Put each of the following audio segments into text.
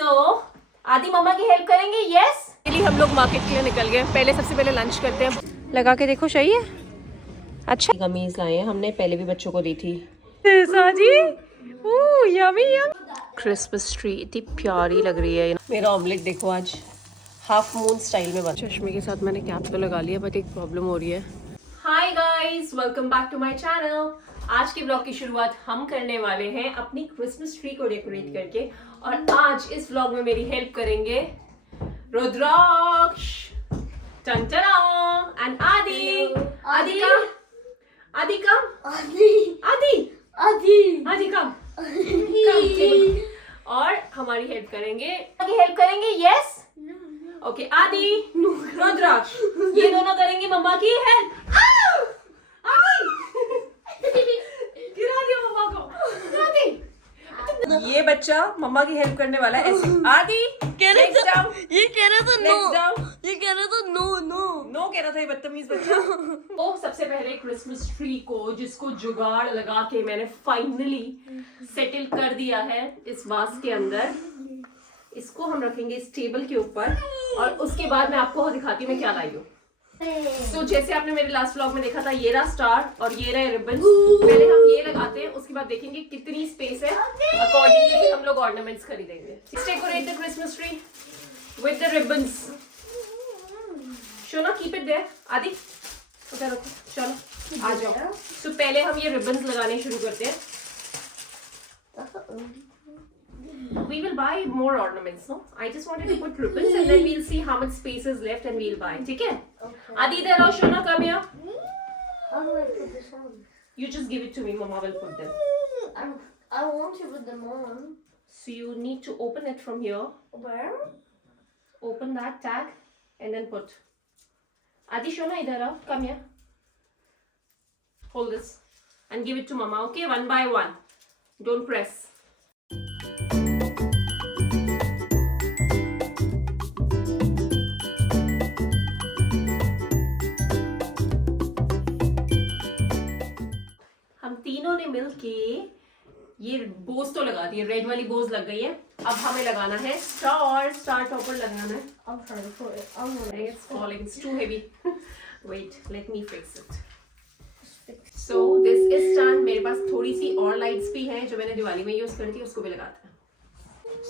आदि मम्मा की हेल्प करेंगे। यस, चलिए हम लोग मार्केट के लिए निकल गए। पहले सबसे पहले लंच करते हैं। लगा के देखो, सही है। अच्छा, कमीज लाए हैं हमने, पहले भी बच्चों को दी थी। साजी यमी यम। क्रिसमस ट्री इतनी प्यारी लग रही है। मेरा ऑमलेट देखो आज हाफ मून स्टाइल में बना। चश्मे के साथ मैंने कैप तो लगा लिया, बट एक प्रॉब्लम हो रही है। Hi guys, welcome back to my channel. आज के ब्लॉग की शुरुआत हम करने वाले हैं अपनी क्रिसमस ट्री को डेकोरेट करके, और आज इस ब्लॉग में मेरी हेल्प करेंगे रुद्राक्ष, टंटना एंड आदि। आदि कम, आदि कम, आदि आदि कम। और हमारी हेल्प करेंगे। यस, ओके आदि, रुद्राक्ष, ये दोनों करेंगे मम्मा की हेल्प। गिरा दिया मम्मा को। ये बच्चा मम्मा की हेल्प करने वाला है ऐसे। आदि ये कह रहा था नो कह रहा था ये बदतमीज बच्चा। तो सबसे पहले क्रिसमस ट्री को, जिसको जुगाड़ लगा के मैंने फाइनली सेटल कर दिया है इस वास के अंदर, इसको हम रखेंगे इस टेबल के ऊपर, और उसके बाद मैं आपको दिखाती हूँ मैं क्या लाई हूँ। So, जैसे आपने मेरे लास्ट व्लॉग में देखा था, ये रहा स्टार और ये रहा रिबन। पहले हम ये लगाते हैं, उसके बाद देखेंगे कितनी स्पेस है, अकॉर्डिंगली हम लोग ऑर्नामेंट्स खरीदेंगे। Decorate the Christmas tree with the ribbons. Shona, keep it there. Adi उधर रखो, चलो आ जाओ। तो पहले हम ये रिबन्स लगाने शुरू करते हैं। We will buy more ornaments, no? I just wanted to put ribbons and then we'll see how much space is left and we'll buy. ठीक है? Okay. Adi, there are Shona, come here. How do I put this on? You just give it to me, Mama will put them. I want to put them on. So you need to open it from here. Where? Open that tag and then put. Adi, Shona, idhar aao. Come here. Hold this and give it to Mama. Okay, one by one. Don't press. तीनों ने मिलके ये बोज तो लगा दी, red वाली बोज लग गई है। अब हमें लगाना है स्टार टॉपर लगाना है। I'm trying to put it on. It's falling, it's too heavy. Wait, let me fix it. So this is done. मेरे पास थोड़ी सी और लाइट्स भी हैं जो मैंने दिवाली में यूज करी थी, उसको भी लगाते हैं।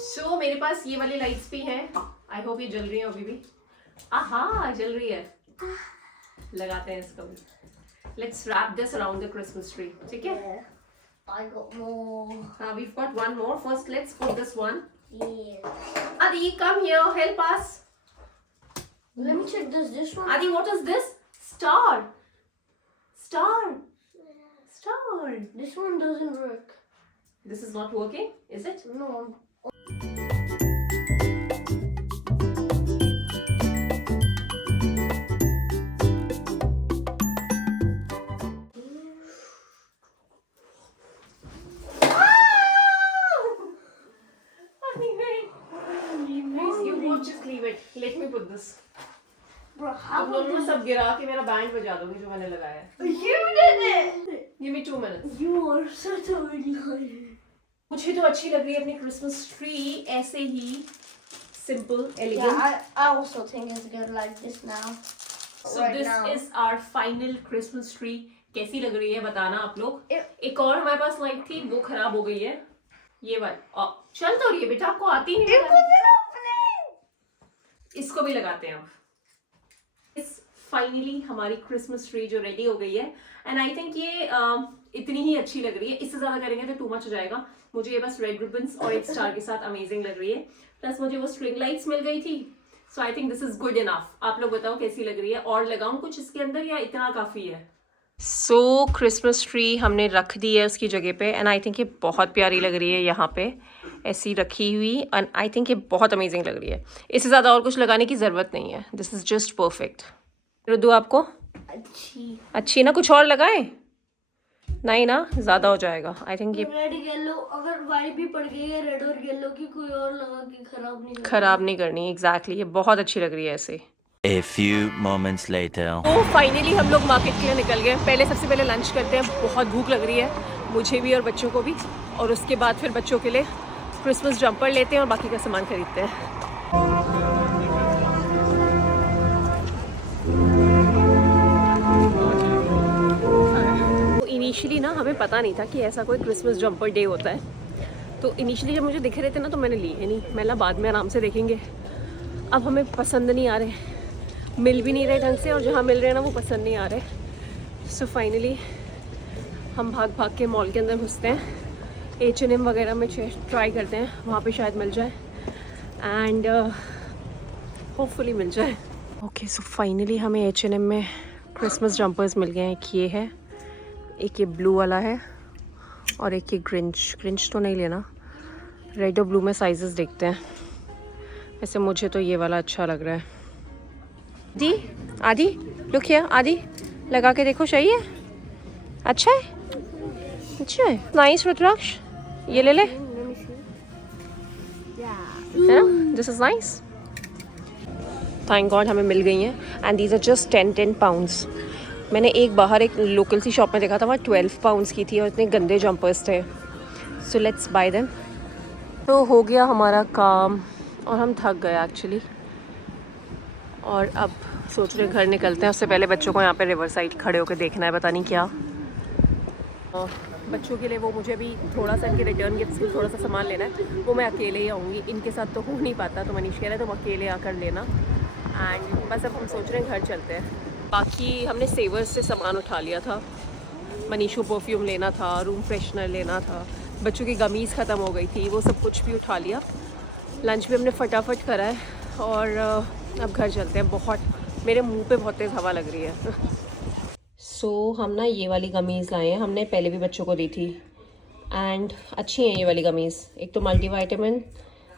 So मेरे पास ये वाली लाइट्स भी हैं। आई होप ये जल रही है अभी भी। आहा, जल रही है। लगाते हैं इसको भी। Let's wrap this around the Christmas tree. ठीक है? Yeah. I got more. We've got one more. First, let's put this one. Yeah. Adi, come here. Help us. Let me check this one. Adi, what is this? Star. Star. Star. This one doesn't work. This is not working, is it? No. Let me put this. Bro, how तुम दोनों सब गिरा के मेरा band बजा दोगे जो मैंने लगाया है। you did it? Give me 2 minutes. You are such a idiot. मुझे तो अच्छी लग रही है अपनी क्रिसमस ट्री ऐसे ही simple elegant. Yeah, I also think it's good like this now. So right this now. is our final Christmas tree. कैसी लग रही है बताना आप लोग। एक और हमारे पास लाइट थी, वो खराब हो गई है। ये वाली चल तो रही है बेटा, आपको आती नहीं है। इसको भी लगाते हैं अब। इस फाइनली हमारी क्रिसमस ट्री जो रेडी हो गई है, एंड आई थिंक ये इतनी ही अच्छी लग रही है। इससे ज्यादा करेंगे तो टू मच हो जाएगा। मुझे ये बस रेड रिबन्स और एक स्टार के साथ अमेजिंग लग रही है। प्लस मुझे वो स्ट्रिंग लाइट्स मिल गई थी, so I think this is good enough. आप लोग बताओ कैसी लग रही है, और लगाऊं कुछ इसके अंदर या इतना काफी है। सो क्रिसमस ट्री हमने रख दी है उसकी जगह पे, एंड आई थिंक ये बहुत प्यारी लग रही है यहाँ पे ऐसी रखी हुई, एंड आई थिंक ये बहुत अमेजिंग लग रही है। इससे ज़्यादा और कुछ लगाने की ज़रूरत नहीं है। This is just perfect. Ruddu आपको अच्छी ना, कुछ और लगाए? नहीं ना, ज़्यादा हो जाएगा आई थिंक। ये रेड येलो, अगर वाइट भी पड़ गई है रेड और येलो की, कोई और लगा के खराब नहीं करनी। एग्जैक्टली, ये बहुत अच्छी लग रही है ऐसे। A few moments later. तो फाइनली हम लोग मार्केट के लिए निकल गए। पहले सबसे पहले लंच करते हैं, बहुत भूख लग रही है मुझे भी और बच्चों को भी, और उसके बाद फिर बच्चों के लिए क्रिसमस जंपर लेते हैं और बाकी का सामान खरीदते हैं। तो इनिशियली ना हमें पता नहीं था कि ऐसा कोई क्रिसमस जंपर डे होता है, तो इनिशियली जब मुझे दिख रहे थे ना तो मैंने लिए नहीं, मैं बाद में आराम से देखेंगे। अब हमें पसंद नहीं आ रहे, मिल भी नहीं रहे ढंग से, और जहाँ मिल रहे हैं ना वो पसंद नहीं आ रहे। सो फाइनली हम भाग भाग के मॉल के अंदर घुसते हैं, H&M वगैरह में ट्राई करते हैं, वहाँ पे शायद मिल जाए एंड होपफुली मिल जाए। ओके सो फाइनली हमें H&M में क्रिसमस जंपर्स मिल गए हैं। एक ये है, एक ये ब्लू वाला है और एक ये ग्रिंच तो नहीं लेना, रेड और ब्लू में साइजेस देखते हैं। वैसे मुझे तो ये वाला अच्छा लग रहा है। दी आदि लुक हियर, आदि लगा के देखो, सही है, अच्छा है, अच्छा है, नाइस रुद्राक्ष, ये ले ले, this is nice, thank God हमें मिल गई हैं। And these are just 10 pounds. मैंने एक बाहर एक लोकल सी शॉप में देखा था, वहाँ 12 पाउंड्स की थी और इतने गंदे जंपर्स थे। So let's buy them. तो हो गया हमारा काम और हम थक गए एक्चुअली, और अब सोच रहे घर निकलते हैं। उससे पहले बच्चों को यहाँ पे रिवर साइड खड़े होकर देखना है, पता नहीं क्या। बच्चों के लिए वो मुझे भी थोड़ा सा इनके रिटर्न गिफ्ट्स के थोड़ा सा सामान लेना है, वो मैं अकेले ही आऊँगी, इनके साथ तो हो नहीं पाता। तो मनीष कह रहे हैं तुम अकेले आकर लेना। एंड बस अब हम सोच रहे हैं घर चलते हैं। बाकी हमने सेवर्स से सामान उठा लिया था, मनीषू परफ्यूम लेना था, रूम फ्रेशनर लेना था, बच्चों की गमीज़ ख़त्म हो गई थी, वो सब कुछ भी उठा लिया। लंच भी हमने फटाफट करा है और अब घर चलते हैं। बहुत मेरे मुंह पे बहुत तेज़ हवा लग रही है। सो हम ना ये वाली गमीज़ लाए हैं, हमने पहले भी बच्चों को दी थी एंड अच्छी हैं ये वाली गमीज़। एक तो मल्टी वाइटामिन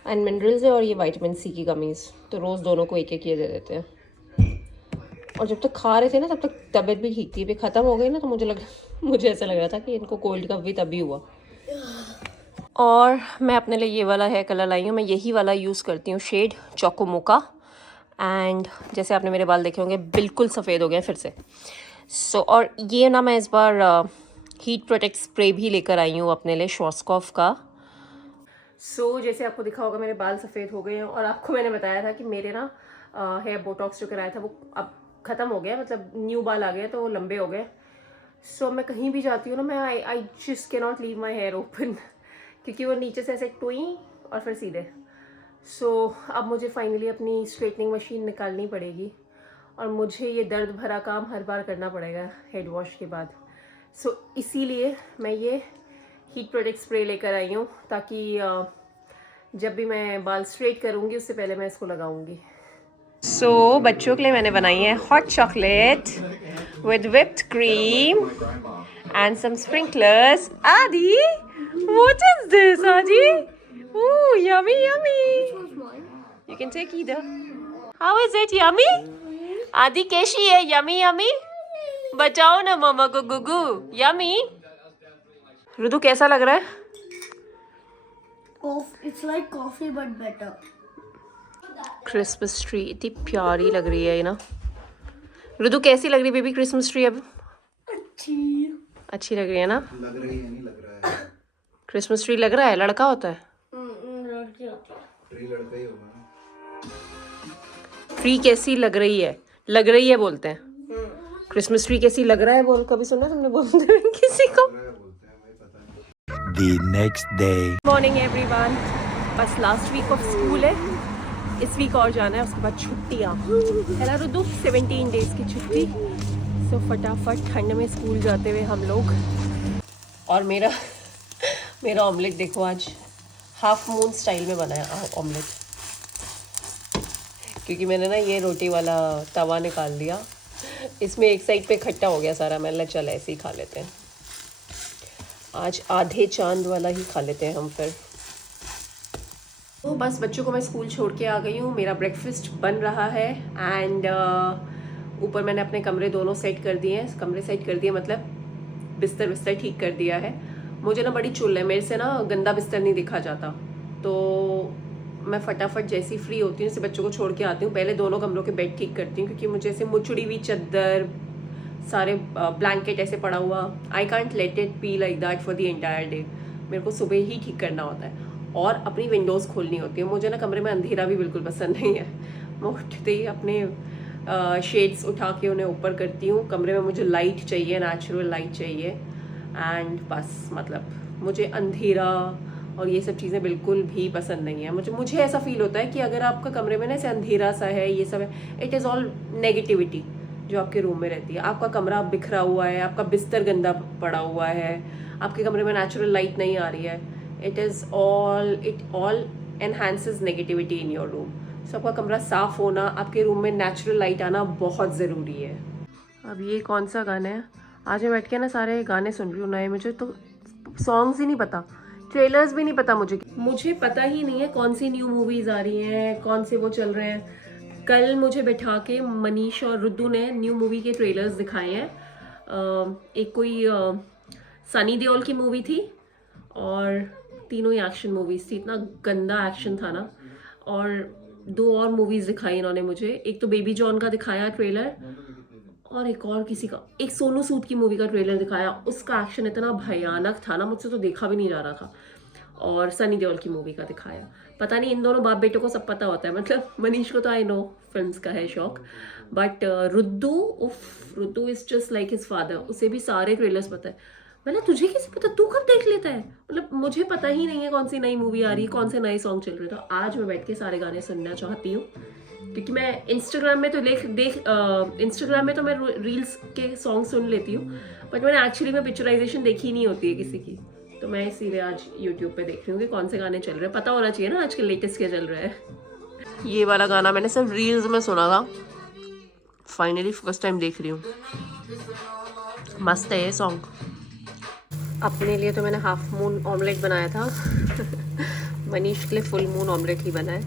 एंड मिनरल्स है और ये विटामिन सी की गमीज़, तो रोज़ दोनों को एक एक ये दे देते हैं। और जब तक खा रहे थे ना तब तक तबीयत भी ठीक थी, फिर ख़त्म हो गई ना तो मुझे ऐसा लग रहा था कि इनको कोल्ड कफ भी तभी हुआ। और मैं अपने लिए ये वाला हेयर कलर लाई हूँ, मैं यही वाला यूज़ करती हूँ, शेड चोको मोका। एंड जैसे आपने मेरे बाल देखे होंगे बिल्कुल सफ़ेद हो गए फिर से। सो और ये ना मैं इस बार हीट प्रोटेक्ट स्प्रे भी लेकर आई हूँ अपने लिए, श्वार्ट्ज़कॉफ का। सो जैसे आपको दिखा होगा मेरे बाल सफ़ेद हो गए हैं, और आपको मैंने बताया था कि मेरे ना हेयर बोटॉक्स जो कराया था वो अब ख़त्म हो गया, मतलब न्यू बाल आ गए तो वो लंबे हो गए। सो मैं कहीं भी जाती हूँ ना, मैं I just can not leave my hair open, क्योंकि वो नीचे से ऐसे टुई और फिर सीधे। सो अब मुझे फाइनली अपनी स्ट्रेटनिंग मशीन निकालनी पड़ेगी और मुझे ये दर्द भरा काम हर बार करना पड़ेगा हेड वॉश के बाद। सो इसीलिए मैं ये हीट प्रोटेक्ट स्प्रे लेकर आई हूँ, ताकि जब भी मैं बाल स्ट्रेट करूँगी उससे पहले मैं इसको लगाऊँगी। सो बच्चों के लिए मैंने बनाई है hot chocolate with whipped cream and some sprinklers. Adi what is this Adi? Ooh, yummy, yummy. You can take either. How is it, yummy? आदि कैसी है? Yummy, yummy. बताओ ना मम्मा को गुगु. Yummy. रुदु कैसा लग रहा है? It's like coffee but better. Christmas tree इतनी प्यारी लग रही है ये ना। रुदु कैसी लग रही है बेबी क्रिसमस ट्री? अब अच्छी लग रही है ना? लग रही है, नहीं लग रहा है। क्रिसमस ट्री लग रहा है, लड़का होता है। ट्री लड़का ही होगा ना। ट्री कैसी लग रही है? लग रही है बोलते हैं। क्रिसमस ट्री कैसी लग रहा है बोल, कभी सुना तुमने बोलते हुए किसी को? The next day. Morning everyone. बस लास्ट वीक ऑफ स्कूल है, इस वीक और जाना है, उसके बाद छुट्टियाँ। हेला रुदु 17 डेज की छुट्टी। सो फटाफट ठंड में स्कूल जाते हुए हम लोग। और मेरा ऑमलेट देखो, आज हाफ मून स्टाइल में बना है ऑमलेट, क्योंकि मैंने ना ये रोटी वाला तवा निकाल दिया, इसमें एक साइड पे खट्टा हो गया सारा। मैंने चल ऐसे ही खा लेते हैं आज, आधे चांद वाला ही खा लेते हैं हम फिर। तो बस बच्चों को मैं स्कूल छोड़ के आ गई हूँ, मेरा ब्रेकफास्ट बन रहा है एंड ऊपर मैंने अपने कमरे दोनों सेट कर दिए हैं। कमरे सेट कर दिए मतलब बिस्तर ठीक कर दिया है। मुझे ना बड़ी चुल है, मेरे से ना गंदा बिस्तर नहीं दिखा जाता, तो मैं फटाफट जैसी फ्री होती हूँ जैसे बच्चों को छोड़ के आती हूँ, पहले दोनों कमरों के बेड ठीक करती हूँ, क्योंकि मुझे ऐसे मुचड़ी हुई चद्दर, सारे ब्लैंकेट ऐसे पड़ा हुआ, I can't let it be like that for the entire day. मेरे को सुबह ही ठीक करना होता है। और अपनी विंडोज़ खोलनी होती है। मुझे ना कमरे में अंधेरा भी बिल्कुल पसंद नहीं है। मैं उठते ही अपने शेड्स उठा के उन्हें ऊपर करती हूँ। कमरे में मुझे लाइट चाहिए, नेचुरल लाइट चाहिए, एंड बस मतलब मुझे अंधेरा और ये सब चीज़ें बिल्कुल भी पसंद नहीं है। मुझे ऐसा फील होता है कि अगर आपका कमरे में ना ऐसे अंधेरा सा है, ये सब है, इट इज़ ऑल नेगेटिविटी जो आपके रूम में रहती है। आपका कमरा बिखरा हुआ है, आपका बिस्तर गंदा पड़ा हुआ है, आपके कमरे में नेचुरल लाइट नहीं आ रही है, it all enhances negativity in your room. So आपका कमरा साफ होना, आपके रूम में नेचुरल लाइट आना बहुत ज़रूरी है। अब ये कौन सा गाना है? आज मैं बैठ के ना सारे गाने सुन रही हूँ नए। मुझे तो सॉन्ग्स ही नहीं पता, ट्रेलर्स भी नहीं पता मुझे पता ही नहीं है कौन सी न्यू मूवीज़ आ रही हैं, कौन से वो चल रहे हैं। कल मुझे बैठा के मनीष और रुद्दू ने न्यू मूवी के ट्रेलर्स दिखाए हैं। एक कोई सनी देओल की मूवी थी और तीनों ही एक्शन मूवीज़ थी। इतना गंदा एक्शन था ना। और 2 और मूवीज़ दिखाई इन्होंने मुझे। एक तो बेबी जॉन का दिखाया ट्रेलर, और एक और किसी का, एक सोनू सूद की मूवी का ट्रेलर दिखाया। उसका एक्शन इतना भयानक था ना, मुझसे तो देखा भी नहीं जा रहा था। और सनी देओल की मूवी का दिखाया। पता नहीं इन दोनों बाप बेटों को सब पता होता है। मतलब मनीष को तो आई नो फिल्म्स का है शौक, but Ruddu is just like his father. उसे भी सारे ट्रेलर्स पता है। मतलब तुझे कैसे पता? तू कब देख लेता है? मतलब मुझे पता ही नहीं है कौन सी नई मूवी आ रही है, कौन से नए सॉन्ग चल रहे हैं। तो आज मैं बैठ के सारे गाने सुनना चाहती हूँ, क्योंकि मैं इंस्टाग्राम में तो इंस्टाग्राम में तो मैं रील्स के सॉन्ग सुन लेती हूँ, बट मैंने एक्चुअली में पिक्चराइजेशन देखी नहीं होती है किसी की। तो मैं इसीलिए आज यूट्यूब पे देख रही हूँ कि कौन से गाने चल रहे हैं। पता होना चाहिए ना आजकल लेटेस्ट क्या चल रहा है। ये वाला गाना मैंने सिर्फ रील्स में सुना था, फाइनली फर्स्ट टाइम देख रही हूँ। मस्त है ये सॉन्ग। अपने लिए तो मैंने हाफ मून ऑमलेट बनाया था। मनीष के लिए फुल मून ऑमलेट ही बना है,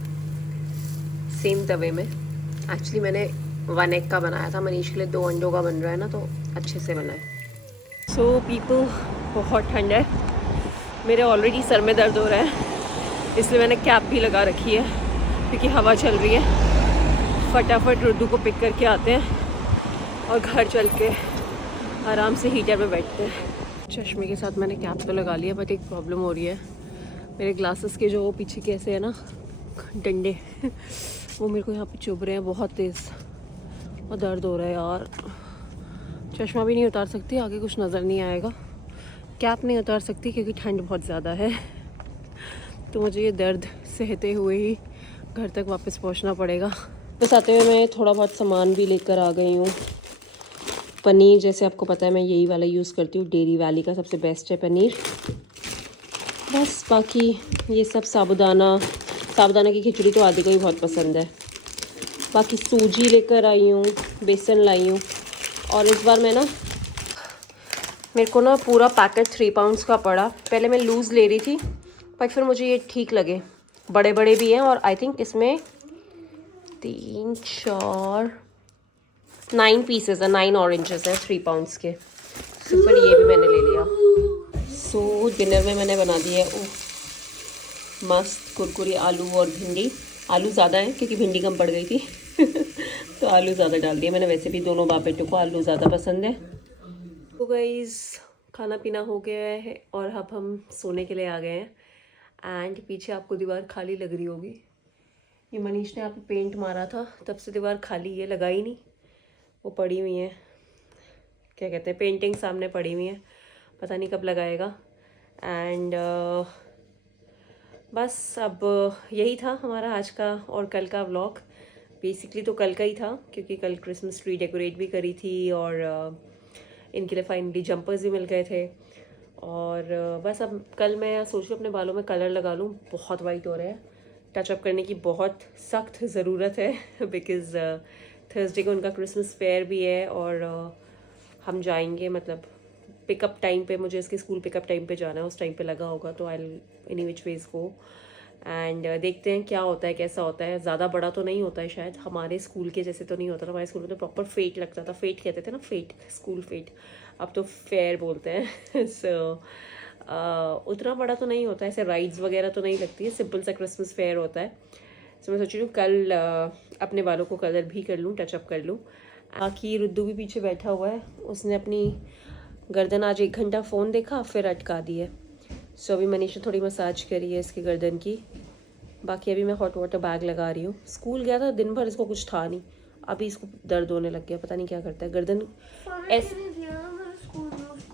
सेम तवे में। एक्चुअली मैंने 1 एग का बनाया था, मनीष के लिए 2 अंडों का बन रहा है ना, तो अच्छे से बना है। सो पीपल, बहुत ठंड है, मेरे ऑलरेडी सर में दर्द हो रहा है, इसलिए मैंने कैप भी लगा रखी है क्योंकि हवा चल रही है। फटाफट रुद्दू को पिक करके आते हैं और घर चल के आराम से हीटर में बैठते हैं। चश्मे के साथ मैंने कैप तो लगा लिया, बट एक प्रॉब्लम हो रही है। मेरे ग्लासेस के जो पीछे कैसे है ना डंडे, वो मेरे को यहाँ पे चुभ रहे हैं बहुत तेज़, और दर्द हो रहा है यार। चश्मा भी नहीं उतार सकती, आगे कुछ नज़र नहीं आएगा। कैप नहीं उतार सकती क्योंकि ठंड बहुत ज़्यादा है। तो मुझे ये दर्द सहते हुए ही घर तक वापस पहुंचना पड़ेगा। बस आते हुए मैं थोड़ा बहुत सामान भी लेकर आ गई हूँ। पनीर, जैसे आपको पता है मैं यही वाला यूज़ करती हूँ, डेरी वैली का सबसे बेस्ट है पनीर। बस बाकी ये सब साबूदाना की खिचड़ी तो आदि को ही बहुत पसंद है। बाकी सूजी लेकर आई हूँ, बेसन लाई हूँ, और इस बार मैं ना, मेरे को ना पूरा पैकेट 3 पाउंड्स का पड़ा। पहले मैं लूज़ ले रही थी, बट फिर मुझे ये ठीक लगे। बड़े बड़े भी हैं, और आई थिंक इसमें 3, 4, 9 पीसेस है, 9 ऑरेंजेस हैं 3 पाउंड्स के। सुपर, ये भी मैंने ले लिया। सो डिनर में मैंने बना दिया है मस्त कुरकुरी आलू और भिंडी। आलू ज़्यादा है क्योंकि भिंडी कम पड़ गई थी। तो आलू ज़्यादा डाल दिए मैंने। वैसे भी दोनों बाप बेटों को आलू ज़्यादा पसंद है। तो गाइस, खाना पीना हो गया है और अब हम सोने के लिए आ गए हैं। एंड पीछे आपको दीवार खाली लग रही होगी, ये मनीष ने यहाँ पे पेंट मारा था, तब से दीवार खाली है, लगाई नहीं, वो पड़ी हुई है, क्या कहते हैं, पेंटिंग सामने पड़ी हुई है, पता नहीं कब लगाएगा। एंड बस अब यही था हमारा आज का और कल का व्लॉग। बेसिकली तो कल का ही था, क्योंकि कल क्रिसमस ट्री डेकोरेट भी करी थी और इनके लिए फाइनली जंपर्स भी मिल गए थे। और बस अब कल मैं सोच रही हूँ अपने बालों में कलर लगा लूँ, बहुत वाइट हो रहे हैं। टचअप करने की बहुत सख्त ज़रूरत है बिकॉज़ थर्सडे को उनका क्रिसमस फेयर भी है, और हम जाएंगे, मतलब पिकअप टाइम पे, मुझे इसके स्कूल पिकअप टाइम पे जाना है, उस टाइम पे लगा होगा, तो I any which ways go. And देखते हैं क्या होता है, कैसा होता है। ज़्यादा बड़ा तो नहीं होता है शायद, हमारे स्कूल के जैसे तो नहीं होता था। हमारे स्कूल में तो प्रॉपर फेट लगता था, फेट कहते थे ना, फेट, स्कूल फेट, अब तो फेयर बोलते हैं। सो उतना बड़ा तो नहीं होता है, ऐसे राइड्स वगैरह तो नहीं लगती है, सिंपल सा क्रिसमस फेयर होता है। सो मैं सोच रही हूँ कल अपने बालों को कलर भी कर लूँ, टचअप कर लूँ। बाकी रुद्दू भी पीछे बैठा हुआ है, उसने अपनी गर्दन आज 1 घंटा फ़ोन देखा, फिर अटका दी है। सो अभी मनीषा थोड़ी मसाज करी है इसकी गर्दन की। बाकी अभी मैं हॉट वाटर बैग लगा रही हूँ। स्कूल गया था, दिन भर इसको कुछ था नहीं, अभी इसको दर्द होने लग गया, पता नहीं क्या करता है गर्दन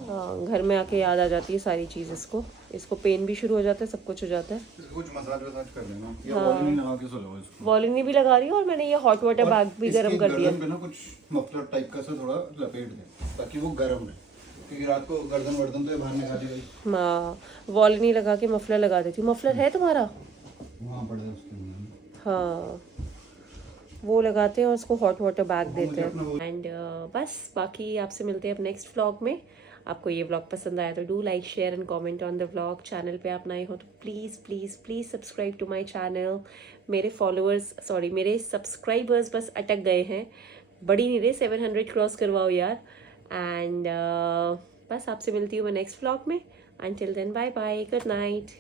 हाँ, घर में आके याद आ जाती है सारी चीज़ इसको पेन भी शुरू हो जाता है, सब कुछ हो जाता है। इसको कुछ मसाज वसाज कर देना या हाँ। वॉलिनी लगा के सो जाओ इसको। वॉलिनी भी लगा रही हूँ और मैंने ये हॉट वाटर बैग भी गर्म कर दिया। गर्दन पे ना कुछ मफलर टाइप का सा थोड़ा लपेट दे ताकि वो गर्म रहे, क्योंकि रात को गर्दन वर्दन तो ये बाहर निकाली गई। हाँ, वॉलिनी लगा के मफलर लगा देती हूँ। मफलर है तुम्हारा? वहाँ पड़े हैं उसके अंदर। हाँ, वो लगाते हैं और उसको हॉट वाटर बैग देते हैं। एंड बस बाकी आपसे मिलते हैं अब नेक्स्ट व्लॉग में। आपको ये व्लॉग पसंद आया तो do like share and comment on the vlog. Channel पे आप नए हो तो please please please subscribe to my channel. मेरे सब्सक्राइबर्स बस अटक गए हैं, बढ़ी नहीं रहे, 700 क्रॉस करवाओ यार। एंड बस आपसे मिलती हूँ मैं नेक्स्ट व्लॉग में। Until then bye bye, good night.